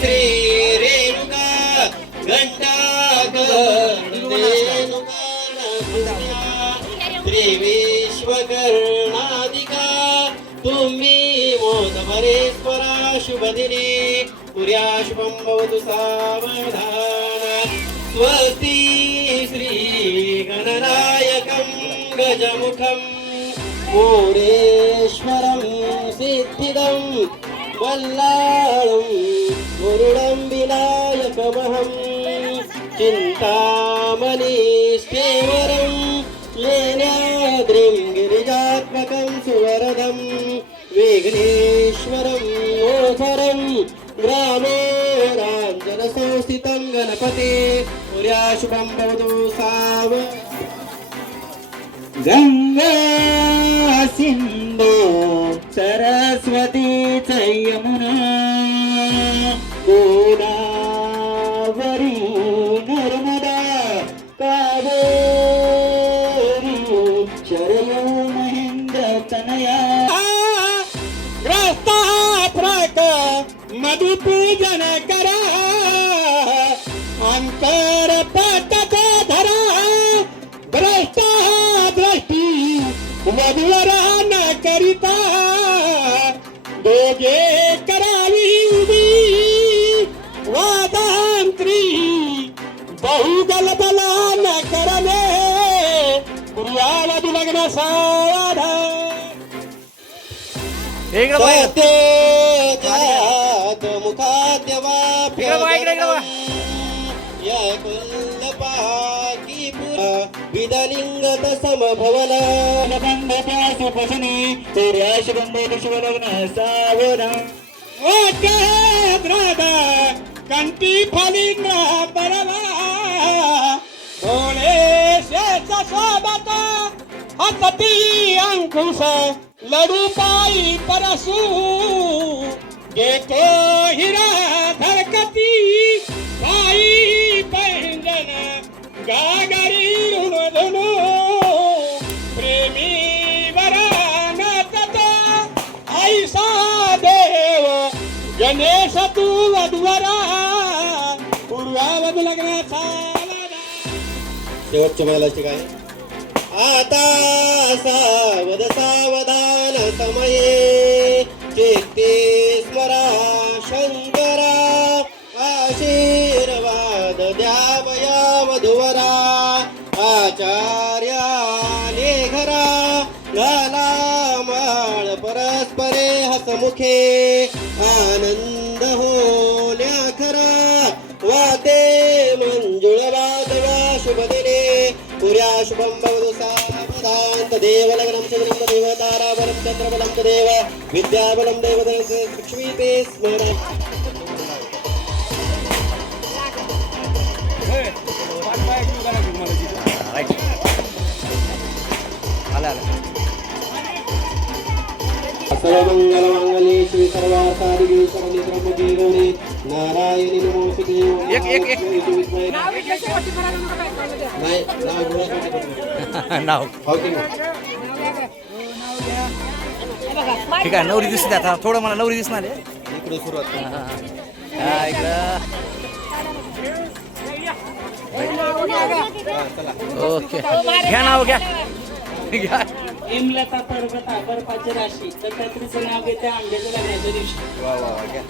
श्री रेणुका घंटा श्री विश्वकर्णाधिका तुम्ही मोद परेश्वरा शुभदिने पुर्या शुभं भवतु सावधान स्वस्ति श्री गणनायकं गजमुखं मोरेश्वरं सिद्धिदं वल्लाळं చింతామణి శ్రీవరం లీలాద్రిం గిరిజాత్మకం సువరదం విఘ్నేశ్వరం ఓధరం గ్రామే రాంజన సంస్థితం గణపతే పుర్యాశుభం భవతు సావ. గంగా సింధు సరస్వతి చయమునా मधुपूजन करा. अंतर पटक धरा. भ्रष्टा भ्रष्टी वधूवरा न करिता. दोघे करावी उभी वादांत्री बहुगल बला न करणे पूर्वावधी लग्न सावधान विदलिंगत समभवन बंधत्यासुपशनी सूर्याशबंधे शिवलग्न सावधान वाक्यद्रादा कंठी फलिन परवा भोळे शेष सोबत हसती अंकुश लडू पायी परसू। गेको हिरा धरकती पायी पैंजन गागरी गणेश तू वधवरा पूर्वावध लग्नाचा शेवटच्या महिलाची काय? आता सावध सावधान समये चेते स्मरा शंकरा आशीर्वाद द्यावया वधुवरा आचार्या लेखरा घाला माळ परस्परे हसमुखे आनंद होल्या खरा वाते मंजुळ वादवा शुभदिने. पुऱ्या शुभम भवतु सामदान्त तदेव लग्नं चंद्रं देव ताराबलं देव. तदेव विद्याबलं लक्ष्मी ते स्मरण आलं नमोस्तुते एक- एक- एक. नाही नाव. नाव ठीक आहे नवरी दिसते आता. थोडं मला नवरी दिसणार आहे. इकडे सुरुवात हा, इकडं. ओके. घ्या नाव घ्या. घ्या. हेमलता पर्वता बर्फाची राशी. दत्तात्रेचं नाव घेते आंब्याच्या लग्नाच्या दिवशी वा वा वा घ्या.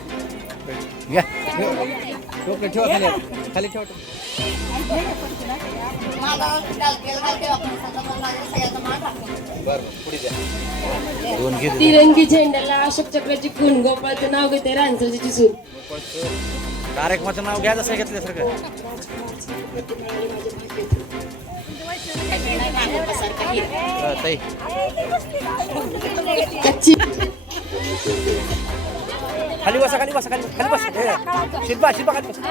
घ्या. डोकं ठेवा खाली. खाली ठेवा. बरं पुढे द्या. दोन घे. तिरंगी झेंड्याला अशोक चक्राची खून गोपाळचं नाव घेते रानसरची सूर कार्यक्रमाचं नाव घ्या जसं घेतलं हा, ताई. खाली बसा खाली बसा खाली खाली बसा. शिल्पा शिल्पा खाली बसा.